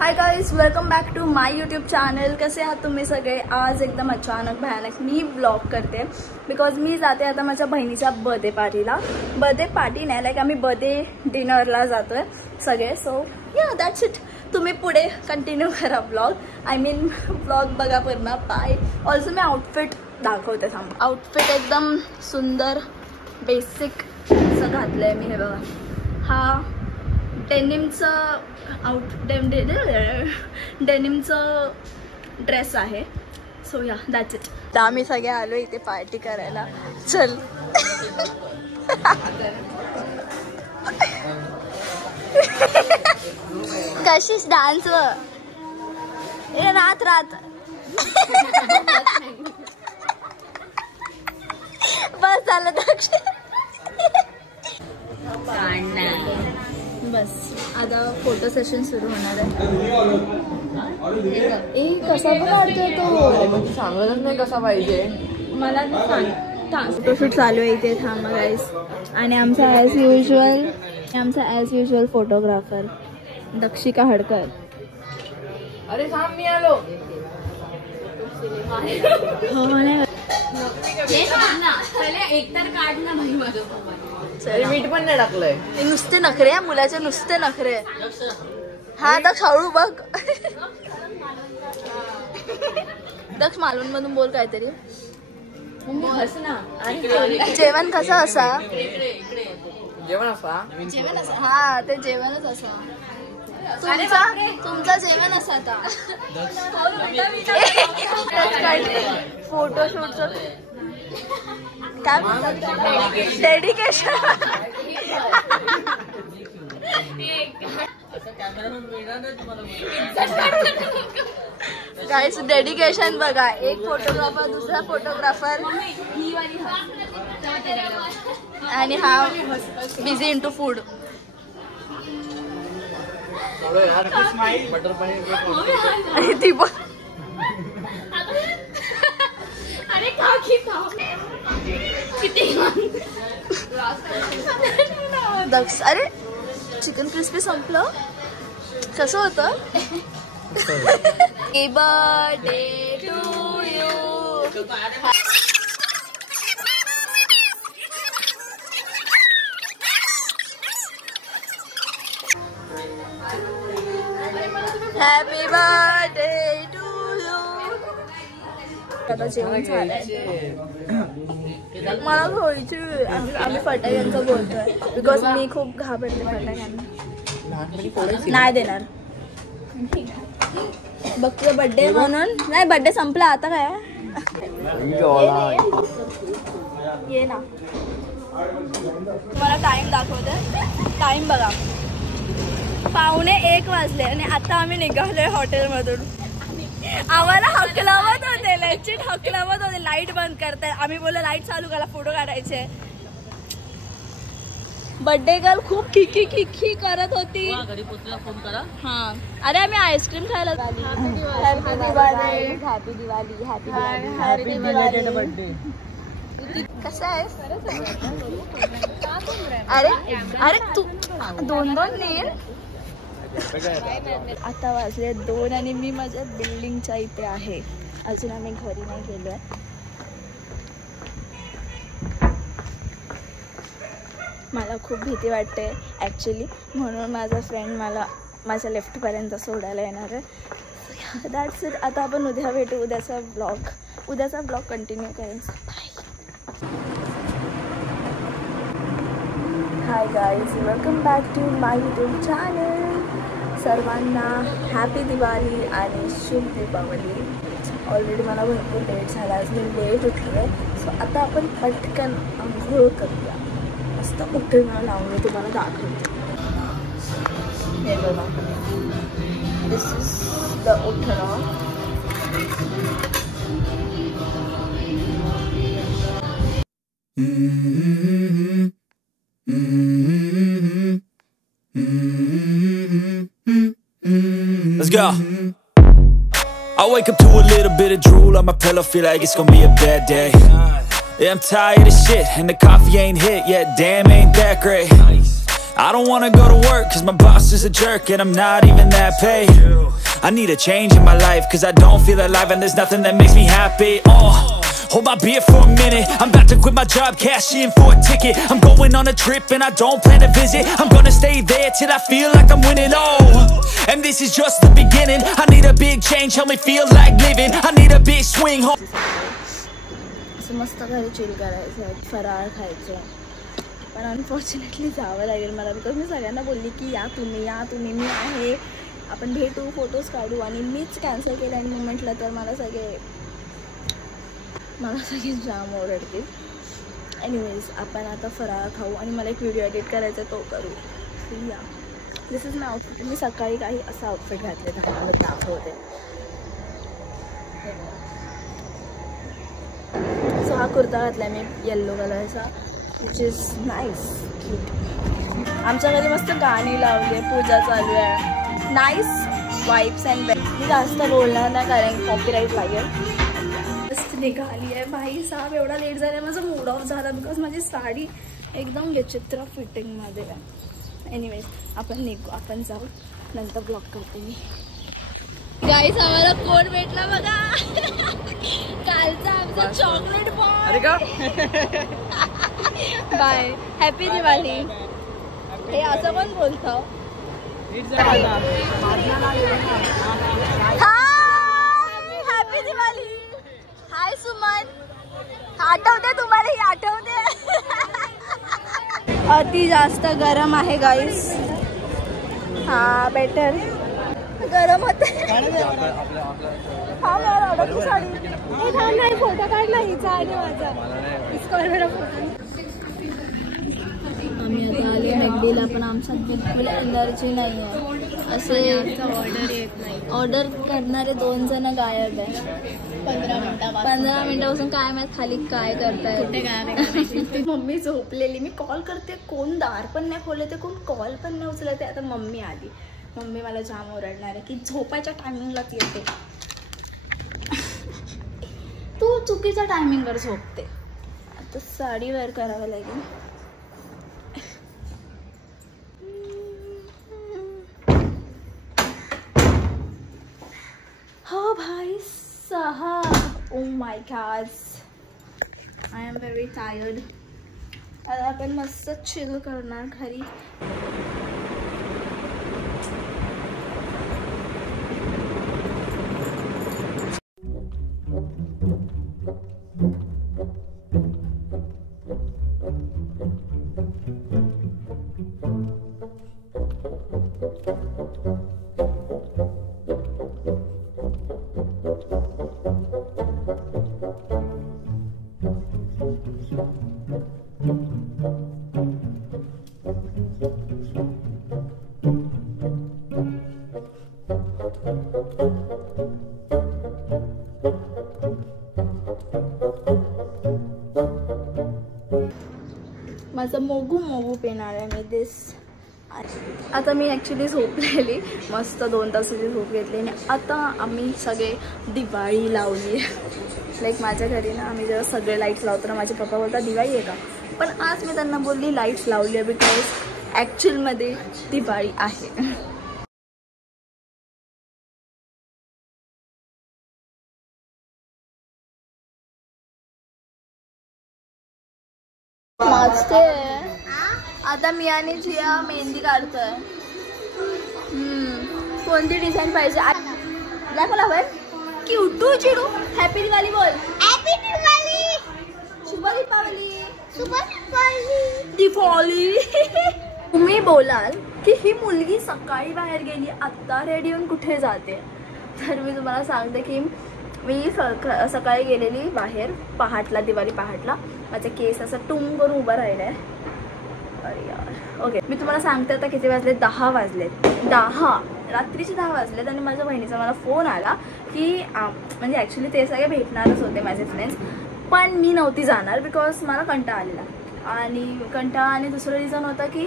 High guys, welcome back to my YouTube channel. कसे आहात तुम्ही सगळे? आज एकदम अचानक भयानक मी व्लॉग करते बिकॉज मी जाते आता माझ्या बहिणीच्या बर्थडे पार्टीला. बर्थडे पार्टी नाही, लाईक आम्ही बर्थडे डिनरला जातोय सगळे. सो या दॅट्स इट. तुम्ही पुढे कंटिन्यू करा व्लॉग. आय मीन व्लॉग बघा पूर्ण. बाय. ऑल्सो मी आउटफिट दाखवते. थांबा. आउटफिट एकदम सुंदर बेसिक असं घातलं आहे मी. हे बघा, हा डेनिमचं डेनिमचं ड्रेस आहे. सो या दॅट्स इट. तर आम्ही सगळे आलो इथे पार्टी करायला. चल कशीच डान्स व रात रात बस झालं. दक्ष बस आता फोटो सेशन सुरू होणार आहे. कसा पण वाटतोय तो, सांगतच नाही कसा पाहिजे मला. फोटोशूट चालू आहे इथे. थांबा गाईस. आणि आमचा ॲज युजल फोटोग्राफर दक्षिका हडकर. अरे थांब, मी आलो. हो नाही मीठ पण नाही टाकलंय. नुसते नखरे, मुलाचे नुसते नखरे. हा दक्ष हळू बघ. दक्ष मालवण मधून बोल काहीतरी. जेवण कसं असा? जेवण असा हा ते जेवणच असा. तुमचा जेवण असा आता. फोटोशूटचं काय डेडिकेशन. गाईस डेडिकेशन बघा. एक फोटोग्राफर, दुसरा फोटोग्राफर आणि हा बिझी इंटू फूड. बटर ती बघ. दक्ष अरे चिकन क्रिस्पी संपलं. कसं होतं? Happy birthday to you. Happy birthday to you. आता जेवण झालंय. मला खायची. आम्ही फटाक्यांचं बोलतोय बिकॉज मी खूप घाबरते फटाक्यांना. नाही देणार. बघ तुझा बर्थडे म्हणून. नाही बर्थडे संपला आता. काय ये ना. तुम्हाला टाइम दाखवते. टाइम बघा, 1:15 वाजले आणि आता आम्ही निघालोय हॉटेलमधून. आम्हाला हकलावत होते, लेजिट हकलावत होते. लाईट बंद करताय. आम्ही बोललो लाईट चालू करा, फोटो काढायचे. बर्थडे गर्ल खूप खिकी खिकी करत होती. घरी पोचला फोन करा. हा अरे आम्ही आईस्क्रीम खायला. Happy Diwali. Happy Diwali. Happy Diwali. कसं आहे? अरे तू 2 नील. आता वाजले 2 आणि मी माझ्या बिल्डिंगच्या इथे आहे. अजून आम्ही घरी नाही गेलोय. मला खूप भीती वाटते ॲक्च्युली, म्हणून माझा फ्रेंड मला माझ्या लेफ्टपर्यंत सोडायला येणार आहे. That's it. आता आपण उद्या भेटू. उद्याचा ब्लॉग कंटिन्यू करेन. Bye. Hi guys, welcome back to my YouTube channel. सर्वांना हॅपी दिवाळी आणि शुभ दीपावली. ऑलरेडी मला भरपूर लेट झाला. आज मी लेट उठले. सो आता आपण पटकन आंघोळ करूया. मस्त उठणं लावून मी तुम्हाला दाखवते. हे बघा, दिस इज द उठणं. Let's go. I wake up to a little bit of drool on my pillow, feel like it's gonna be a bad day. Yeah, I'm tired of shit, and the coffee ain't hit yet, damn ain't that great. I don't wanna go to work cause my boss is a jerk and I'm not even that paid. I need a change in my life, cause I don't feel alive and there's nothing that makes me happy. Hold my beer for a minute, I'm about to quit my job, cash in for a ticket. I'm going on a trip and I don't plan to visit. I'm gonna stay there till I feel like I'm winning, and this is just the beginning. I need a big change, help me feel like living. I need a big swing home. मस्त घरी chill करायचं, फराळ खायचं, पण unfortunately जावं लागेल मला, because मी सगळ्यांना बोलली की या तुम्ही मी आहे, आपण भेटू, फोटोज काढू, आणि मीच कॅन्सल केलं आणि मग म्हटलं तर मला सगळे जाम ओरडतील. एनिवेज आपण आता फराळ खाऊ आणि मला एक व्हिडिओ एडिट करायचा तो करू. या दिस इज माय आउटफिट. मी सकाळी काही असं आउटफिट घातले तर मला दाखवते. सो हा कुर्ता घातला मी येल्लो कलरचा, विच इज नाईस, क्यूट. आमच्या घरी मस्त गाणी लावली आहे, पूजा चालू आहे, नाईस वाईब्स अँड बेस्ट. मी जास्त बोलणार नाही कारण कॉपीराईट लागेल. मस्त निघाली आहे. भाई साहेब एवढा लेट झाला, माझा मूड ऑफ झाला बिकॉज माझी साडी एकदम विचित्र फिटिंगमध्ये आहे. एनिवेज आपण निघू, आपण जाऊ, नंतर ब्लॉग करते मी. गाईस आम्हाला कोण भेटला बघा, कालचा आमचा chocolate boy. Bye, happy Diwali. हे असं पण बोलतो. हॅपी दिवाळी. हाय सुमन, आठवते तुम्हाला, ही आठवते. अति जास्त गरम आहे गाईस. हा बेटर गरम होते. हा मला आवडत साडी. नाही फोटो काढला हिचा आणि माझा. आम्ही आता आले मॅकडीला, पण आमच्यात बिलकुल एनर्जी नाही आहे. असे ऑर्डर येत नाही. ऑर्डर करणारे 2 जण गायब आहे. 15 मिनिटापासून काय माहित खाली काय करताय. मम्मी झोपलेली, मी कॉल करते, कोण दार पण नाही खोलते, कोण कॉल पण नाही उचलते. आता मम्मी आली. मम्मी मला जाम ओरडणार आहे की झोपायच्या टायमिंगलाच येते, तू चुकीच्या टायमिंगवर झोपते. आता साडी वेअर करावं लागेल. हो भाई साहब, oh my god, I am very tired. आता आपण मस्त चिल करणार घरी. माझं मोगू पेणार आहे मी दिस. आता मी ॲक्च्युली झोपलेली, मस्त 2 तासाची झोप घेतली आणि आता आम्ही सगळे दिवाळी लावली. लाईक माझ्या घरी ना आम्ही जेव्हा सगळे लाईट्स लावतो ना, माझे पप्पा बोलतात दिवाळी आहे का, पण आज मी त्यांना बोलली लाईट्स लावली आहे बिकॉज ॲक्च्युअलमध्ये दिवाळी आहे. मस्त आहे. आता मी आणि जिया मेहंदी काढतोय. कोणती डिझाईन पाहिजे? ब्लॅक फ्लावर, क्यूटू चिडू. हॅपी दिवाळी बोल. हॅपी दिवाळी. शुभ दीपावली. शुभ दीपावली. तुम्ही बोलाल की ही मुलगी सकाळी बाहेर गेली, आत्ता रेडी होऊन कुठे जाते, तर मी तुम्हाला सांगते की मी सकाळी गेलेली बाहेर पहाटला, दिवाळी पहाटला. माझे केस असं टुंग करून उभं राहिलं आहे. अरे यार. ओके, मी तुम्हाला सांगते आता किती वाजले. 10 वाजलेत. 10 रात्रीचे 10 वाजलेत आणि माझ्या बहिणीचा मला फोन आला की म्हणजे ॲक्च्युली ते सगळे भेटणारच होते माझे फ्रेंड्स, पण मी नव्हती जाणार बिकॉज मला कंटाळा आलेला. आणि दुसरं रिझन होता की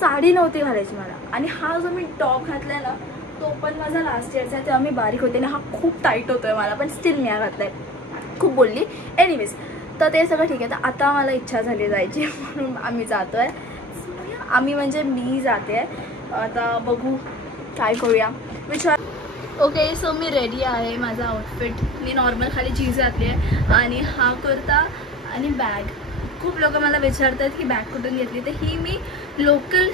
साडी नव्हती घालायची मला. आणि हा जो मी टॉप घातलाय ना, तो पण माझा लास्ट इयरचा आहे, तेव्हा मी बारीक होते आणि हा खूप टाईट होतोय मला, पण स्टील मी हा घातलाय. खूप बोलली. एनिवेज, तर ते सगळं ठीक आहे. तर आता मला इच्छा झाली जायची म्हणून आम्ही जातोय. आम्ही म्हणजे मी जाते. आता बघू काय करूया विचार. ओके सो मी रेडी आहे. माझा आउटफिट मी नॉर्मल खाली जीन्स घातली आहे आणि हा कुर्ता आणि बॅग. खूप लोक मला विचारतात की बॅग कुठून घेतली, तर ही मी लोकल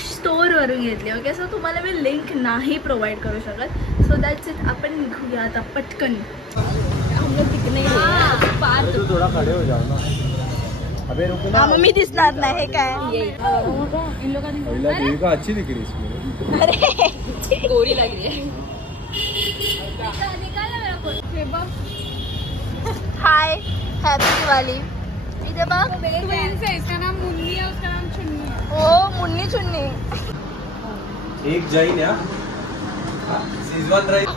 स्टोअरवरून घेतली. ओके सो तुम्हाला मी लिंक नाही प्रोव्हाइड करू शकत. So that's it. आपण निघूया आता पटकन. मी दिसणार नाही काय अच्छी दिख रही इसमें. अरे गोरी लागली. Hi happy Diwali. इधर बघ. इसका नाम मुन्नी है, उसका नाम चुन्नी है. ओ मुन्नी चुन्नी. एक जैन या सीजवान राईस.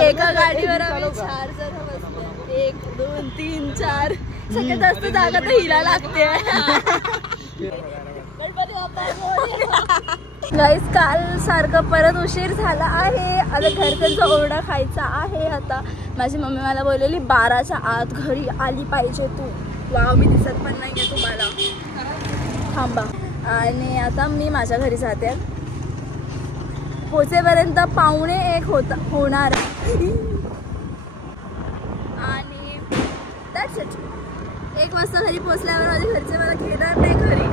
एका गाडीवर आम्ही 4 जण बसले. 1 2 3 4. सगळ्यात जास्त जागा तर हिला लागते. गाईस काल सारखं परत उशीर झाला आहे. आता घरच्यांचा ओरडा खायचा आहे. आता माझी मम्मी मला बोललेली 12च्या आत घरी आली पाहिजे तू. वाव मी दिसत पण नाही आहे तुम्हाला. थांबा. आणि आता मी माझ्या घरी जाते. पोचेपर्यंत 12:45 होणार. आणि दॅट्स इट. 1 वाजता घरी पोचल्यावर माझे घरचे मला घेणार नाही घरी.